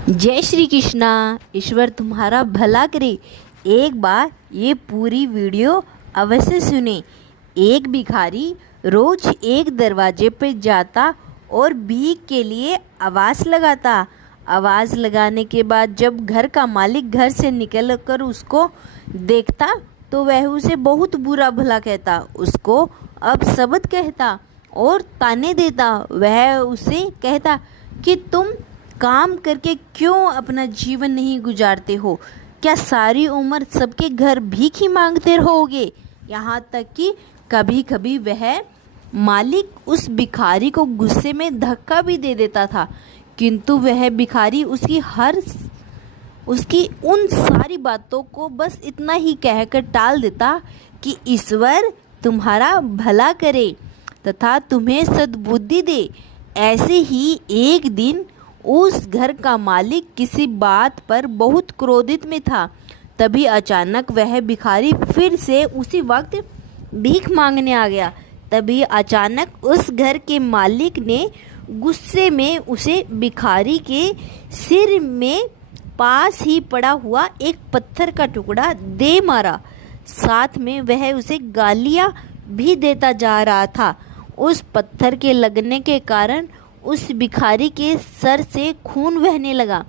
जय श्री कृष्णा। ईश्वर तुम्हारा भला करे। एक बार ये पूरी वीडियो अवश्य सुने। एक भिखारी रोज एक दरवाजे पर जाता और भीख के लिए आवाज़ लगाता। आवाज़ लगाने के बाद जब घर का मालिक घर से निकल कर उसको देखता तो वह उसे बहुत बुरा भला कहता, उसको अपशब्द कहता और ताने देता। वह उसे कहता कि तुम काम करके क्यों अपना जीवन नहीं गुजारते हो? क्या सारी उम्र सबके घर भीख ही मांगते रहोगे? यहाँ तक कि कभी कभी वह मालिक उस भिखारी को गुस्से में धक्का भी दे देता था, किंतु वह भिखारी उसकी उन सारी बातों को बस इतना ही कहकर टाल देता कि ईश्वर तुम्हारा भला करे तथा तुम्हें सद्बुद्धि दे। ऐसे ही एक दिन उस घर का मालिक किसी बात पर बहुत क्रोधित में था। तभी अचानक वह भिखारी फिर से उसी वक्त भीख मांगने आ गया। तभी अचानक उस घर के मालिक ने गुस्से में उसे भिखारी के सिर में पास ही पड़ा हुआ एक पत्थर का टुकड़ा दे मारा। साथ में वह उसे गालियां भी देता जा रहा था। उस पत्थर के लगने के कारण उस भिखारी के सर से खून बहने लगा।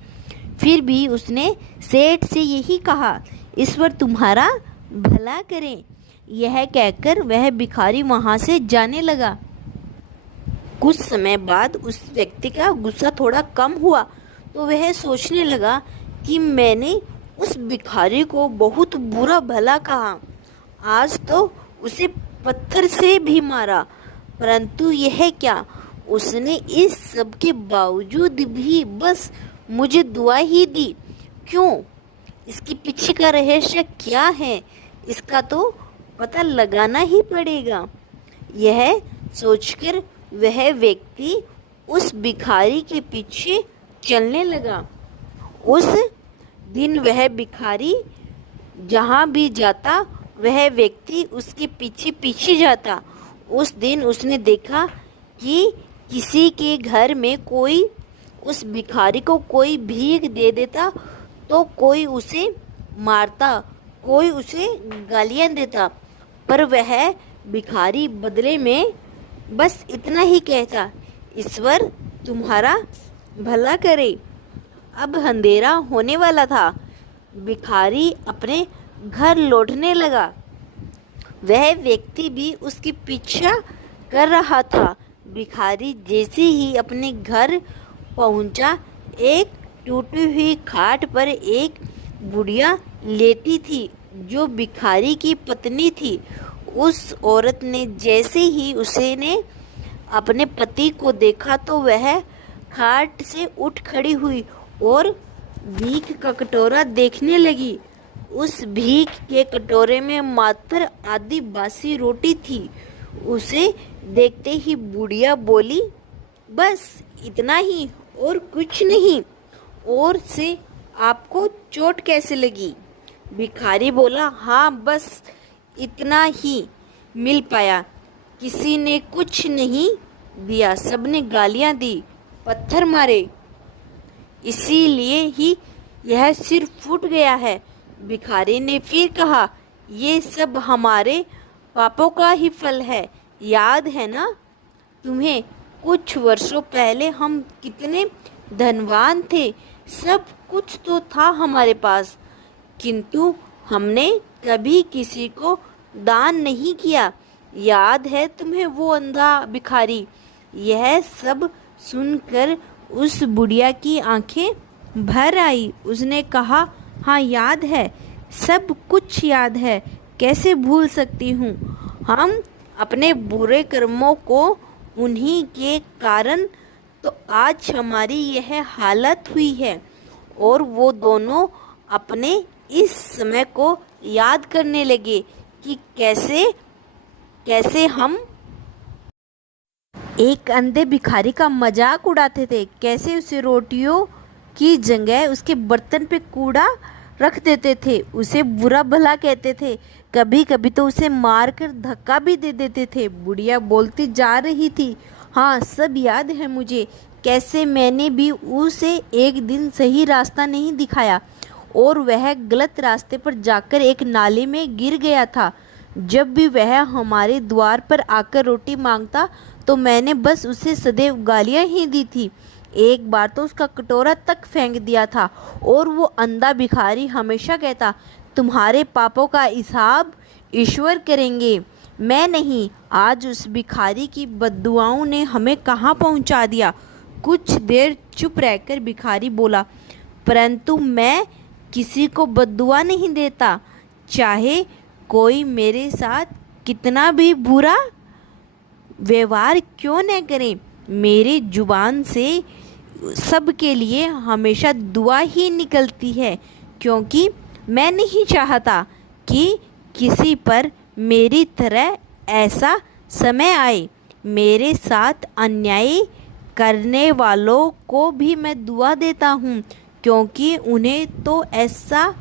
फिर भी उसने सेठ से यही कहा, ईश्वर तुम्हारा भला करे। यह कहकर वह भिखारी वहां से जाने लगा। कुछ समय बाद उस व्यक्ति का गुस्सा थोड़ा कम हुआ तो वह सोचने लगा कि मैंने उस भिखारी को बहुत बुरा भला कहा, आज तो उसे पत्थर से भी मारा, परंतु यह क्या, उसने इस सब के बावजूद भी बस मुझे दुआ ही दी। क्यों? इसके पीछे का रहस्य क्या है? इसका तो पता लगाना ही पड़ेगा। यह सोचकर वह व्यक्ति उस भिखारी के पीछे चलने लगा। उस दिन वह भिखारी जहाँ भी जाता वह व्यक्ति उसके पीछे पीछे जाता। उस दिन उसने देखा कि किसी के घर में कोई उस भिखारी को कोई भीख दे देता तो कोई उसे मारता, कोई उसे गालियां देता, पर वह भिखारी बदले में बस इतना ही कहता, ईश्वर तुम्हारा भला करे। अब अंधेरा होने वाला था। भिखारी अपने घर लौटने लगा। वह व्यक्ति भी उसकी पीछा कर रहा था। भिखारी जैसे ही अपने घर पहुंचा, एक टूटी हुई खाट पर एक बुढ़िया लेटी थी जो भिखारी की पत्नी थी। उस औरत ने जैसे ही उसने अपने पति को देखा तो वह खाट से उठ खड़ी हुई और भीख का कटोरा देखने लगी। उस भीख के कटोरे में मात्र आधी बासी रोटी थी। उसे देखते ही बुढ़िया बोली, बस इतना ही और कुछ नहीं, और से आपको चोट कैसे लगी? भिखारी बोला, हाँ बस इतना ही मिल पाया, किसी ने कुछ नहीं दिया, सबने गालियां दी, पत्थर मारे, इसीलिए ही यह सिर फूट गया है। भिखारी ने फिर कहा, ये सब हमारे पापों का ही फल है। याद है ना तुम्हें, कुछ वर्षों पहले हम कितने धनवान थे, सब कुछ तो था हमारे पास, किंतु हमने कभी किसी को दान नहीं किया। याद है तुम्हें वो अंधा भिखारी? यह सब सुनकर उस बुढ़िया की आंखें भर आई। उसने कहा, हाँ याद है, सब कुछ याद है, कैसे भूल सकती हूँ। हम अपने बुरे कर्मों को उन्हीं के कारण तो आज हमारी यह हालत हुई है। और वो दोनों अपने इस समय को याद करने लगे कि कैसे कैसे हम एक अंधे भिखारी का मजाक उड़ाते थे, कैसे उसे रोटियों की जगह उसके बर्तन पे कूड़ा रख देते थे, उसे बुरा भला कहते थे, कभी कभी तो उसे मारकर धक्का भी दे देते थे। बुढ़िया बोलती जा रही थी, हाँ सब याद है मुझे, कैसे मैंने भी उसे एक दिन सही रास्ता नहीं दिखाया और वह गलत रास्ते पर जाकर एक नाले में गिर गया था। जब भी वह हमारे द्वार पर आकर रोटी मांगता तो मैंने बस उसे सदैव गालियां ही दी थी। एक बार तो उसका कटोरा तक फेंक दिया था और वो अंधा भिखारी हमेशा कहता, तुम्हारे पापों का हिसाब ईश्वर करेंगे, मैं नहीं। आज उस भिखारी की बद्दुआओं ने हमें कहाँ पहुँचा दिया। कुछ देर चुप रहकर भिखारी बोला, परंतु मैं किसी को बद्दुआ नहीं देता, चाहे कोई मेरे साथ कितना भी बुरा व्यवहार क्यों न करे। मेरी जुबान से सब के लिए हमेशा दुआ ही निकलती है, क्योंकि मैं नहीं चाहता कि किसी पर मेरी तरह ऐसा समय आए। मेरे साथ अन्याय करने वालों को भी मैं दुआ देता हूँ, क्योंकि उन्हें तो ऐसा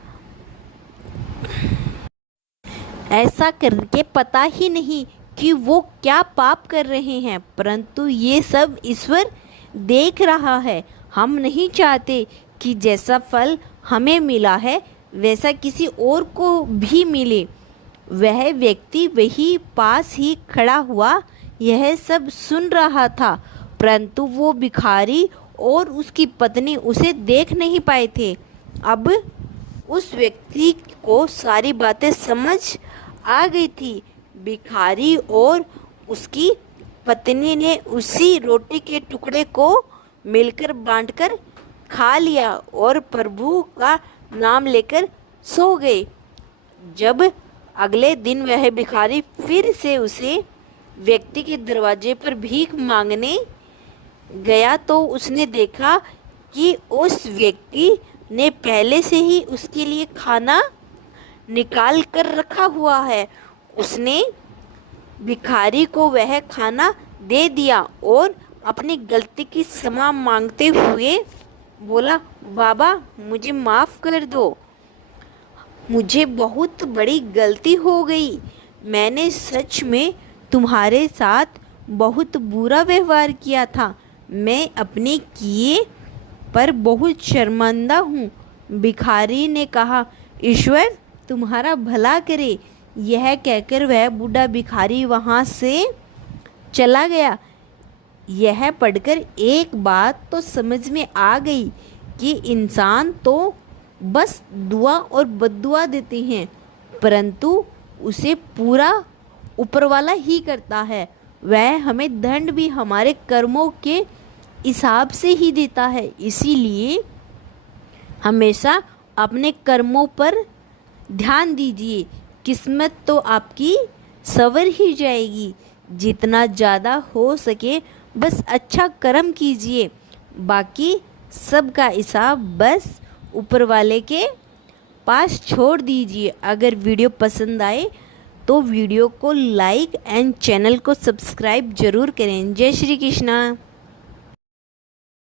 करके पता ही नहीं कि वो क्या पाप कर रहे हैं, परंतु ये सब ईश्वर देख रहा है। हम नहीं चाहते कि जैसा फल हमें मिला है वैसा किसी और को भी मिले। वह व्यक्ति वही पास ही खड़ा हुआ यह सब सुन रहा था, परंतु वो भिखारी और उसकी पत्नी उसे देख नहीं पाए थे। अब उस व्यक्ति को सारी बातें समझ आ गई थी। भिखारी और उसकी पत्नी ने उसी रोटी के टुकड़े को मिलकर बांटकर खा लिया और प्रभु का नाम लेकर सो गए। जब अगले दिन वह भिखारी फिर से उसे व्यक्ति के दरवाजे पर भीख मांगने गया तो उसने देखा कि उस व्यक्ति ने पहले से ही उसके लिए खाना निकाल कर रखा हुआ है। उसने भिखारी को वह खाना दे दिया और अपनी गलती की क्षमा मांगते हुए बोला, बाबा मुझे माफ़ कर दो, मुझे बहुत बड़ी गलती हो गई। मैंने सच में तुम्हारे साथ बहुत बुरा व्यवहार किया था। मैं अपने किए पर बहुत शर्मिंदा हूँ। भिखारी ने कहा, ईश्वर तुम्हारा भला करे। यह कहकर वह बूढ़ा भिखारी वहाँ से चला गया। यह पढ़कर एक बात तो समझ में आ गई कि इंसान तो बस दुआ और बद्दुआ देते हैं, परंतु उसे पूरा ऊपरवाला ही करता है। वह हमें दंड भी हमारे कर्मों के हिसाब से ही देता है। इसीलिए हमेशा अपने कर्मों पर ध्यान दीजिए, किस्मत तो आपकी संवर ही जाएगी। जितना ज़्यादा हो सके बस अच्छा कर्म कीजिए, बाकी सब का हिसाब बस ऊपर वाले के पास छोड़ दीजिए। अगर वीडियो पसंद आए तो वीडियो को लाइक एंड चैनल को सब्सक्राइब जरूर करें। जय श्री कृष्णा।